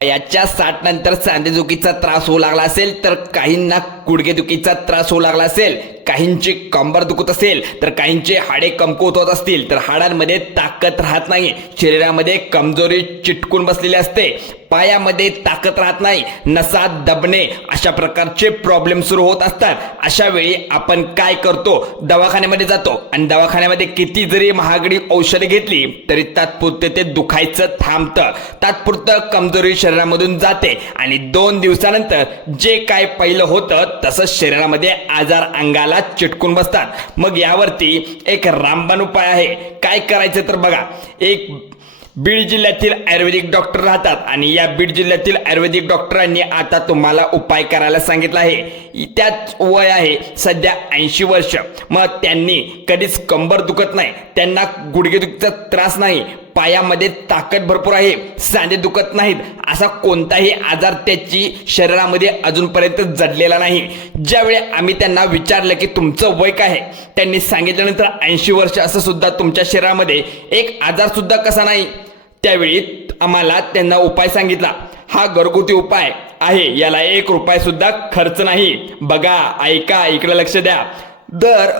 याच्या 60 नंतर सांधेदुखीचा त्रास होऊ लागला असेल तर काहींना गुडघेदुखीचा त्रास होऊ लागला असेल, काहींची कंबर दुखत असेल तर काहींचे हाडे कमकुवत होत असतील, तर हाडांमध्ये ताकद राहत नाही, शरीरामध्ये कमजोरी चिटकून बसलेली असते, पायामध्ये ताकद राहत नाही, नसा दबणे अशा प्रकारचे प्रॉब्लेम सुरू होत असतात. अशा वेळी आपण काय करतो? दवाखान्यामध्ये जातो आणि दवाखान्यामध्ये किती जरी महागडी औषधे घेतली तरी तात्पुरते ते दुखायचं थांबतं, तात्पुरतं कमजोरी शरीरामधून जाते आणि 2 दिवसानंतर जे काय पहिलं होतं तसंच शरीरामध्ये आजार अंगाला चिटकून बसतात. मग यावरती एक रामबाण उपाय आहे. काय करायचं तर बघा, एक बीड जिल्ह्यातील आयुर्वेदिक डॉक्टर राहतात आणि या बीड जिल्ह्यातील आयुर्वेदिक डॉक्टरांनी आता तुम्हाला उपाय करायला सांगितला आहे. त्याच वय आहे सध्या 80 वर्ष. मग त्यांनी कधीच कंबर दुखत नाही, त्यांना गुडघेदुखीचा त्रास नाही, पायामध्ये ताकद भरपूर आहे, सांधे दुखत नाहीत, असा कोणताही आजार त्याची शरीरामध्ये अजूनपर्यंत जडलेला नाही. ज्यावेळी आम्ही त्यांना विचारलं की तुमचं वय काय आहे, त्यांनी सांगितल्यानंतर 80 वर्ष असं सुद्धा तुमच्या शरीरामध्ये एक आजार सुद्धा कसा नाही, त्यावेळी आम्हाला त्यांना उपाय सांगितला. हा घरगुती उपाय आहे, याला 1 रुपया सुद्धा खर्च नाही. बघा, ऐका, इकडे लक्ष द्या. दर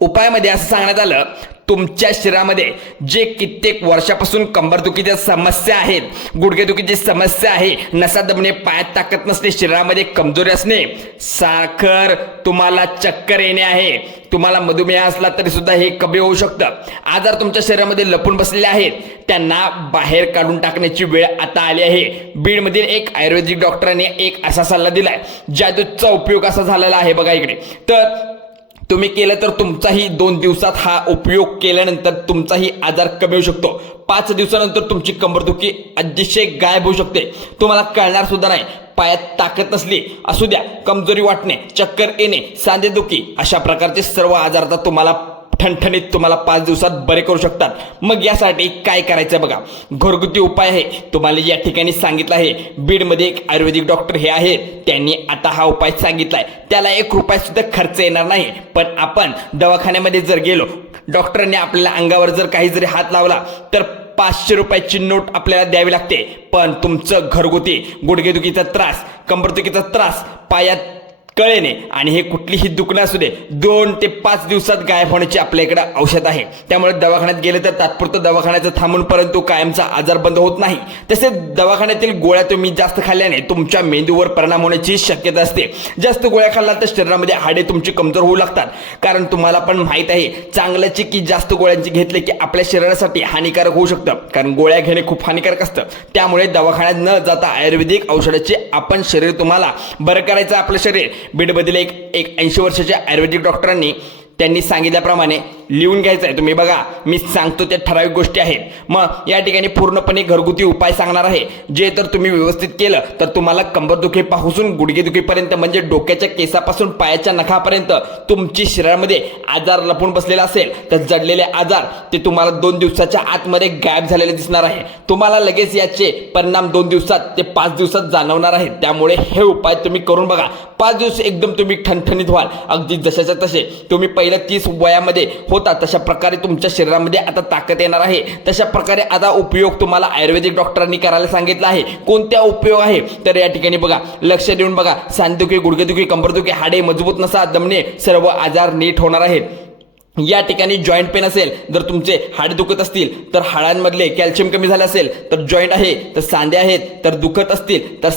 उपायामध्ये असं सांगण्यात आलं, तुमच्या शरीरामध्ये जे कित्येक वर्षापासून कंबरदुखीच्या समस्या आहेत, गुडघेदुखीची समस्या आहे, नसा दबणे, पायात ताकद नसणे, शरीरामध्ये कमजोरी असणे, साखर, तुम्हाला चक्कर येणे आहे, तुम्हाला मधुमेह असला तरी सुद्धा हे कमी होऊ शकतं, आजार तुमच्या शरीरामध्ये लपून बसलेले आहेत, त्यांना बाहेर काढून टाकण्याची वेळ आता आली आहे. बीडमधील एक आयुर्वेदिक डॉक्टरांनी एक असा सल्ला दिलाय, जादूचा उपयोग असा झालेला आहे. बघा इकडे, तर तुम्ही केलं तर तुमचाही 2 दिवसात हा उपयोग केल्यानंतर तुमचाही आजार कमी होऊ शकतो. 5 दिवसानंतर तुमची कंबरदुखी अतिशय गायब होऊ शकते, तुम्हाला कळणार सुद्धा नाही. पायात ताकद नसली असू द्या, कमजोरी वाटणे, चक्कर येणे, सांधेदुखी अशा प्रकारचे सर्व आजार आता तुम्हाला ठणठणीत तुम्हाला 5 दिवसात बरे करू शकतात. मग यासाठी काय करायचं बघा, घरगुती उपाय आहे, तुम्हाला या ठिकाणी सांगितलं आहे. बीडमध्ये एक आयुर्वेदिक डॉक्टर हे आहेत, त्यांनी आता हा उपाय सांगितलाय. त्याला 1 रुपया सुद्धा खर्च येणार नाही. पण आपण दवाखान्यामध्ये जर गेलो, डॉक्टरांनी आपल्याला अंगावर जर काही जरी हात लावला तर 500 रुपयाची नोट आपल्याला द्यावी लागते. पण तुमचं घरगुती गुडघेदुखीचा त्रास, कंबरदुखीचा त्रास, पायात कळेने आणि हे कुठलीही दुखणं असू दे, 2 ते 5 दिवसात गायब होण्याची आपल्याकडे औषध आहे. त्यामुळे दवाखान्यात गेले तर तात्पुरतं दवाखान्याचं थांबून, परंतु कायमचा आजार बंद होत नाही. तसेच दवाखान्यातील गोळ्या तुम्ही जास्त खाल्ल्याने तुमच्या मेंदूवर परिणाम होण्याची शक्यता असते. जास्त गोळ्या खाल्ला तर शरीरामध्ये हाडे तुमची कमजोर होऊ लागतात. कारण तुम्हाला पण माहीत आहे, चांगल्याची की जास्त गोळ्यांची घेतले की आपल्या शरीरासाठी हानिकारक होऊ शकतं, कारण गोळ्या घेणे खूप हानिकारक असतं. त्यामुळे दवाखान्यात न जाता आयुर्वेदिक औषधाचे आपण शरीर तुम्हाला बरं करायचं. आपलं शरीर बीडमधील एक 80 वर्षाच्या आयुर्वेदिक डॉक्टरांनी त्यांनी सांगितल्याप्रमाणे लिहून घ्यायचं आहे. तुम्ही बघा, मी सांगतो त्या ठराविक गोष्टी आहेत. मग या ठिकाणी पूर्णपणे घरगुती उपाय सांगणार आहे, जे तर तुम्ही व्यवस्थित केलं तर तुम्हाला कंबरदुखीपासून गुडघेदुखीपर्यंत, म्हणजे डोक्याच्या केसापासून पायाच्या नखापर्यंत तुमची शरीरामध्ये आजार लपून बसलेला असेल तर जडलेले आजार ते तुम्हाला 2 दिवसाच्या आतमध्ये गायब झालेले दिसणार आहे. तुम्हाला लगेच याचे परिणाम 2 दिवसात ते 5 दिवसात जाणवणार आहेत. त्यामुळे हे उपाय तुम्ही करून बघा. 5 दिवस एकदम तुम्ही ठणठणीत व्हाल. अगदी जशाच्या तसे तुम्ही पहिल्या 30 वयामध्ये होता तशा प्रकारे तुमच्या शरीरामध्ये आता ताकद येणार आहे. तशा प्रकारे आता उपयोग तुम्हाला आयुर्वेदिक डॉक्टरांनी करायला सांगितला आहे. कोणत्या उपयोग आहे तर या ठिकाणी बघा, लक्ष देऊन बघा. सांधेदुखी, गुडघेदुखी, कंबरदुखी, हाडे मजबूत नसा दमणे, सर्व आजार नीट होणार आहेत. या ठिकाणी जॉईंट पेन असेल, जर तुमचे हाडे दुखत असतील तर हाडांमधले कॅल्शियम कमी झाले असेल तर जॉईंट आहे, तर सांधे आहेत तर दुखत असतील तर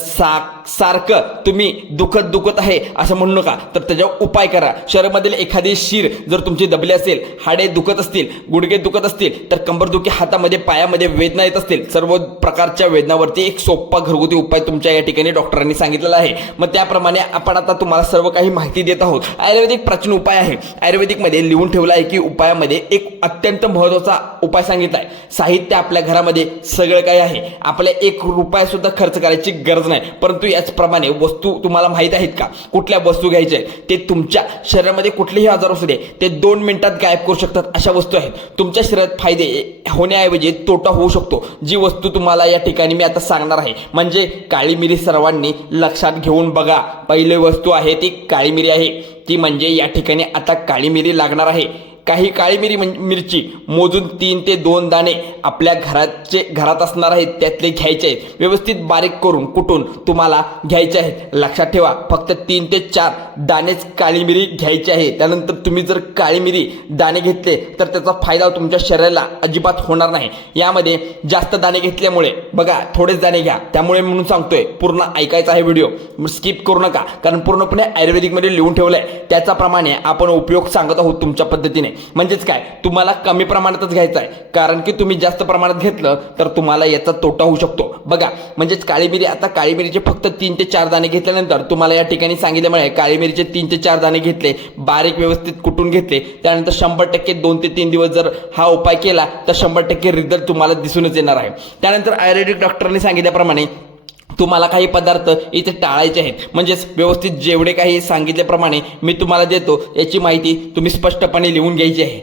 सारखं तुम्ही दुखत आहे असं म्हणू नका, तर त्याच्यावर उपाय करा. शरीरामधील एखादी शीर जर तुमची दबली असेल, हाडे दुखत असतील, गुडघे दुखत असतील, तर कंबरदुखी, हातामध्ये पायामध्ये वेदना येत असतील, सर्व प्रकारच्या वेदनावरती एक सोपा घरगुती उपाय तुमच्या या ठिकाणी डॉक्टरांनी सांगितलेला आहे. मग त्याप्रमाणे आपण आता तुम्हाला सर्व काही माहिती देत आहोत. आयुर्वेदिक प्राचीन उपाय आहे. आयुर्वेदिकमध्ये लिहून ठेवला आहे की उपायामध्ये एक अत्यंत महत्त्वाचा उपाय सांगितलाय. साहित्य आपल्या घरामध्ये सगळं काही आहे, आपल्या 1 रुपया सुद्धा खर्च करायची गरज नाही. परंतु याचप्रमाणे वस्तू तुम्हाला माहीत आहेत का, कुठल्या वस्तू घ्यायच्या आहेत? ते तुमच्या शरीरामध्ये कुठलेही आजार असू दे ते 2 मिनिटात गायब करू शकतात अशा वस्तू आहेत. तुमच्या शरीरात फायदे होण्याऐवजी तोटा होऊ शकतो. जी वस्तू तुम्हाला या ठिकाणी मी आता सांगणार आहे म्हणजे काळी मिरी सर्वांनी लक्षात घेऊन बघा. पहिली वस्तू आहे ती काळी मिरी आहे. ती म्हणजे या ठिकाणी आता काळी मिरी लागणार आहे. काही काळी मिरची मोजून 3 ते 2 दाणे आपल्या घरात असणार आहेत त्यातले घ्यायचे आहेत. व्यवस्थित बारीक करून कुटून तुम्हाला घ्यायचे आहेत. लक्षात ठेवा, फक्त 3 ते 4 दाणेच काळी मिरी घ्यायची आहे. त्यानंतर तुम्ही जर काळी मिरी दाणे घेतले तर त्याचा फायदा तुमच्या शरीराला अजिबात होणार नाही. यामध्ये जास्त दाणे घेतल्यामुळे बघा, थोडेच दाणे घ्या. त्यामुळे म्हणून सांगतोय, पूर्ण ऐकायचा आहे व्हिडिओ, स्किप करू नका, कारण पूर्णपणे आयुर्वेदिकमध्ये लिहून ठेवलंय त्याच्याप्रमाणे आपण उपयोग सांगत आहोत तुमच्या पद्धतीने. म्हणजेच काय, तुम्हाला कमी प्रमाणातच घ्यायचं आहे, कारण की तुम्ही जास्त प्रमाणात घेतलं तर तुम्हाला याचा तोटा होऊ शकतो. बघा, म्हणजेच काळी मिरी, आता काळी मिरीचे फक्त 3 ते 4 दाणे घेतल्यानंतर तुम्हाला या ठिकाणी सांगितल्यामुळे काळी मिरीचे 3 ते 4 दाणे घेतले, बारीक व्यवस्थित कुटून घेतले. त्यानंतर 100% 2 ते 3 दिवस जर हा उपाय केला तर 100% रिझल्ट तुम्हाला दिसूनच येणार आहे. त्यानंतर आयुर्वेदिक डॉक्टरांनी सांगितल्याप्रमाणे तुम्हाला काही पदार्थ इथे टाळायचे आहेत. म्हणजेच व्यवस्थित जेवढे काही सांगितल्याप्रमाणे मी तुम्हाला देतो याची माहिती तुम्ही स्पष्टपणे लिहून घ्यायची आहे.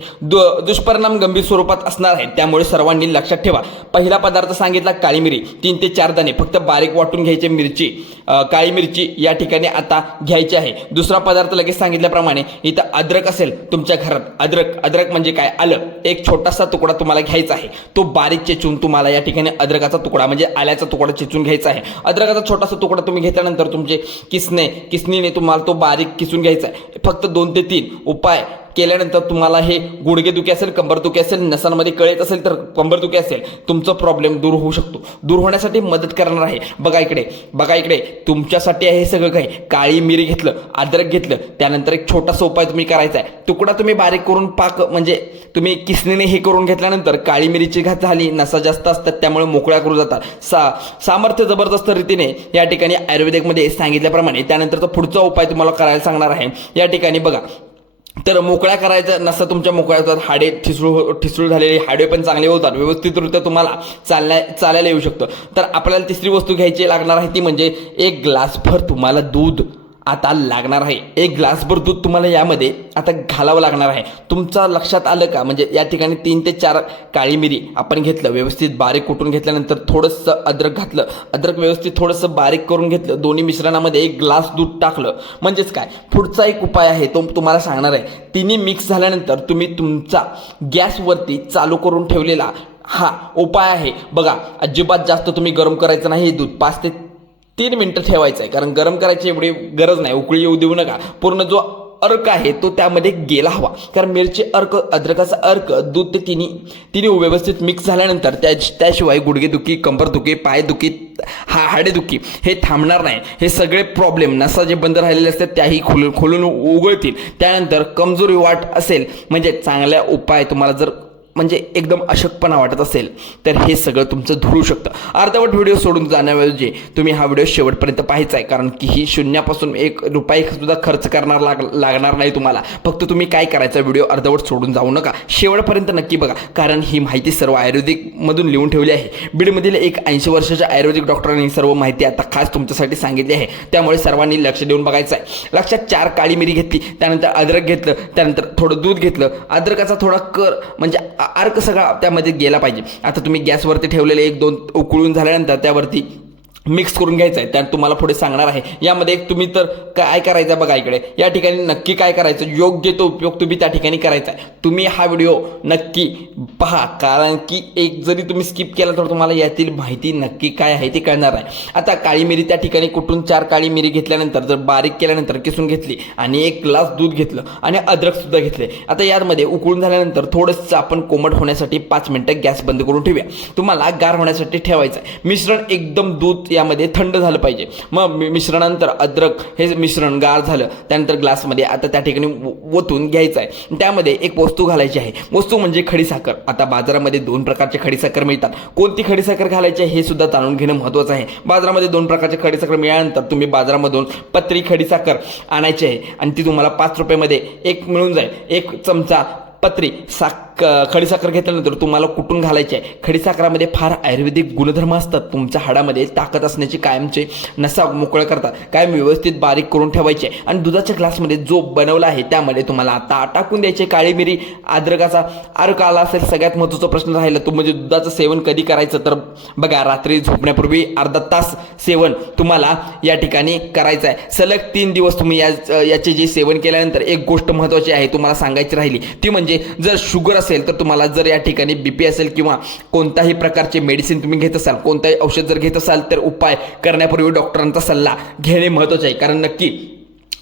दुष्परिणाम गंभीर स्वरूपात असणार आहेत, त्यामुळे सर्वांनी लक्षात ठेवा. पहिला पदार्थ सांगितला काळी मिरी, 3 ते 4 दाणे फक्त बारीक वाटून घ्यायचे. काळी मिरची या ठिकाणी आता घ्यायची आहे. दुसरा पदार्थ लगेच सांगितल्याप्रमाणे इथं अद्रक असेल तुमच्या घरात, अद्रक म्हणजे काय, आलं, एक छोटासा तुकडा तुम्हाला घ्यायचा आहे. तो बारीक चेचून तुम्हाला या ठिकाणी अद्रकाचा तुकडा म्हणजे आल्याचा तुकडा चेचून घ्यायचा आहे. अद्रकाचा छोटासा तुकडा तुम्ही घेतल्यानंतर तुमचे किसनीने तुम्हाला तो बारीक किसून घ्यायचा आहे. फक्त 2 ते 3 उपाय केल्यानंतर तुम्हाला हे गुडघेदुखी असेल, कंबरदुखी असेल, नसांमध्ये कळत असेल तर कंबरदुखी असेल, तुमचा प्रॉब्लेम दूर होऊ शकतो. दूर होण्यासाठी मदत करणार आहे. बघा इकडे तुमच्यासाठी आहे हे सगळं काही. काळी मिरी घेतलं, अद्रक घेतलं, त्यानंतर एक छोटासा उपाय तुम्ही करायचा आहे. तुकडा तुम्ही बारीक करून म्हणजे तुम्ही किसनीने हे करून घेतल्यानंतर काळी मिरीची घात झाली, नसा जास्त असतात त्यामुळे मोकळ्या करू जातात. सामर्थ्य जबरदस्त रीतीने या ठिकाणी आयुर्वेदिकमध्ये सांगितल्याप्रमाणे त्यानंतरचा पुढचा उपाय तुम्हाला करायला सांगणार आहे. या ठिकाणी बघा, तर मोकळ्या करायचं नसतं, तुमच्या मोकळ्या होतात, हाडे ठिसूळ झालेले हाडे पण चांगले होतात, व्यवस्थितरित्या तुम्हाला चालायला येऊ शकतं. तर आपल्याला तिसरी वस्तू घ्यायची लागणार आहे, ती म्हणजे 1 ग्लासभर तुम्हाला दूध आता लागणार आहे. 1 ग्लासभर दूध तुम्हाला यामध्ये आता घालावं लागणार आहे. तुमच्या लक्षात आलं का? म्हणजे या ठिकाणी 3 ते 4 काळी मिरी आपण घेतलं, व्यवस्थित बारीक कुटून घेतल्यानंतर थोडंसं अद्रक घातलं, अद्रक व्यवस्थित थोडंसं बारीक करून घेतलं, दोन्ही मिश्रणामध्ये 1 ग्लास दूध टाकलं. म्हणजेच काय, पुढचा एक उपाय आहे तो तुम्हाला सांगणार आहे. तिन्ही मिक्स झाल्यानंतर तुम्ही तुमचा गॅसवरती चालू करून ठेवलेला हा उपाय आहे. बघा, अजिबात जास्त तुम्ही गरम करायचं नाही. हे दूध 5 ते 3 मिनिटं ठेवायचं आहे, कारण गरम करायची एवढी गरज नाही, उकळी येऊ देऊ नका. पूर्ण जो अर्क आहे तो त्यामध्ये गेला हवा, कारण मिरची अर्क, अद्रकाचा अर्क, दूध ते तिन्ही व्यवस्थित मिक्स झाल्यानंतर त्याशिवाय गुडघेदुखी, कंबरदुखी, पायदुखी, हाडेदुखी हे थांबणार नाही. हे सगळे प्रॉब्लेम, नसा जे बंद राहिलेले असतात त्याही खोलून उघळतील. त्यानंतर कमजोरी वाट असेल, म्हणजे चांगल्या उपाय तुम्हाला जर म्हणजे एकदम अशक्तपणा वाटत असेल तर हे सगळं तुमचं धुरू शकतं. अर्धवट व्हिडिओ सोडून जाण्याऐवजी तुम्ही हा व्हिडिओ शेवटपर्यंत पाहायचा आहे, कारण की ही शून्यापासून 1 रुपया सुद्धा खर्च लागणार नाही तुम्हाला. फक्त तुम्ही काय करायचं, व्हिडिओ अर्धवट सोडून जाऊ नका, शेवटपर्यंत नक्की बघा, कारण ही माहिती सर्व आयुर्वेदिकमधून लिहून ठेवली आहे. बीडमधील एक 80 वर्षाच्या आयुर्वेदिक डॉक्टरांनी सर्व माहिती आता खास तुमच्यासाठी सांगितली आहे, त्यामुळे सर्वांनी लक्ष देऊन बघायचं आहे. लक्षात 4 काळी मिरी घेतली, त्यानंतर अद्रक घेतलं, त्यानंतर थोडं दूध घेतलं, अद्रकाचा थोडा म्हणजे अर्क सगळा त्यामध्ये गेला पाहिजे. आता तुम्ही गॅसवरती ठेवलेले 1-2 उकळून झाल्यानंतर त्यावरती मिक्स करून घ्यायचं आहे. त्यात तुम्हाला पुढे सांगणार आहे. यामध्ये तुम्ही तर काय करायचं, बघा इकडे या ठिकाणी नक्की काय करायचं, योग्य तो उपयोग तुम्ही त्या ठिकाणी करायचा आहे. तुम्ही हा व्हिडिओ नक्की पहा, कारण की एक जरी तुम्ही स्किप केला तर तुम्हाला यातील माहिती नक्की काय आहे ते कळणार आहे. आता काळी मिरी त्या ठिकाणी कुठून 4 काळी मिरी घेतल्यानंतर जर बारीक केल्यानंतर किसून घेतली आणि 1 ग्लास दूध घेतलं आणि अद्रक सुद्धा घेतले. आता यामध्ये उकळून झाल्यानंतर थोडंसं आपण कोमट होण्यासाठी 5 मिनिटं गॅस बंद करून ठेवूया. तुम्हाला गार होण्यासाठी ठेवायचं आहे. मिश्रण एकदम दूध यामध्ये थंड झालं पाहिजे. मग मिश्रणानंतर अद्रक हे मिश्रण गार झालं, त्यानंतर ग्लासमध्ये आता त्या ठिकाणी ओतून घ्यायचं आहे. त्यामध्ये एक वस्तू घालायची आहे. वस्तू म्हणजे खडीसाखर. आता बाजारामध्ये 2 प्रकारचे खडीसाखर मिळतात. कोणती खडीसाखर घालायची हे सुद्धा जाणून घेणं महत्त्वाचं आहे. बाजारामध्ये 2 प्रकारचे खडीसाखर मिळाल्यानंतर तुम्ही बाजारामधून पत्री खडीसाखर आणायची आहे आणि ती तुम्हाला 5 रुपयामध्ये एक मिळून जाईल. 1 चमचा पत्री खडीसाखर घेतल्यानंतर तुम्हाला कुटून घालायची आहे. खडीसाखरामध्ये फार आयुर्वेदिक गुणधर्म असतात. तुमच्या हाडामध्ये ताकद असण्याची कायमचे नसा मोकळं करतात. कायम व्यवस्थित बारीक करून ठेवायचे आणि दुधाच्या ग्लासमध्ये जो बनवला आहे त्यामध्ये तुम्हाला आता टाकून द्यायचे काळी मिरी, अद्रकाचा अर्क आला असेल. सगळ्यात महत्त्वाचा प्रश्न राहिला तो म्हणजे दुधाचं सेवन कधी करायचं. तर बघा, रात्री झोपण्यापूर्वी अर्धा तास सेवन तुम्हाला या ठिकाणी करायचं आहे. सलग 3 दिवस तुम्ही याचे जे सेवन केल्यानंतर एक गोष्ट महत्त्वाची आहे तुम्हाला सांगायची राहिली, ती म्हणजे जर शुगर असेल तर तुम्हाला जर या ठिकाणी बीपी असेल किंवा कोणताही प्रकारचे मेडिसिन तुम्ही घेत असाल, कोणताही औषध जर घेत असाल तर उपाय करण्यापूर्वी डॉक्टरांचा सल्ला घेणे महत्त्वाचे आहे. कारण नक्की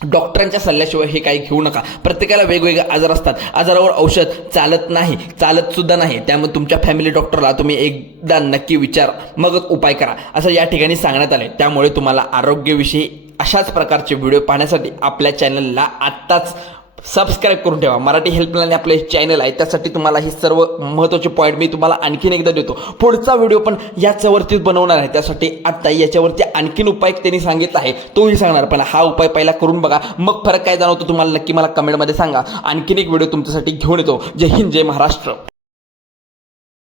डॉक्टरांच्या सल्ल्याशिवाय हे काही घेऊ नका. प्रत्येकाला वेगवेगळे आजार असतात. आजारावर औषध चालत सुद्धा नाही. त्यामुळे तुमच्या फॅमिली डॉक्टरला तुम्ही एकदा नक्की विचार मगच उपाय करा असं या ठिकाणी सांगण्यात आले. त्यामुळे तुम्हाला आरोग्याविषयी अशाच प्रकारचे व्हिडिओ पाहण्यासाठी आपल्या चॅनलला आत्ताच सबस्क्राईब करून ठेवा. मराठी हेल्पलाईन आपले चॅनल आहे, त्यासाठी तुम्हाला ही सर्व महत्त्वाचे पॉईंट मी तुम्हाला आणखीन एकदा देतो. पुढचा व्हिडिओ पण याच्यावरतीच बनवणार आहे. त्यासाठी आता याच्यावरती आणखीन उपाय त्यांनी सांगितला आहे तोही सांगणार, पण हा उपाय पहिला करून बघा, मग फरक काय जाणवतो तुम्हाला नक्की मला कमेंटमध्ये सांगा. आणखीन एक व्हिडिओ तुमच्यासाठी घेऊन येतो. जय हिंद, जय महाराष्ट्र.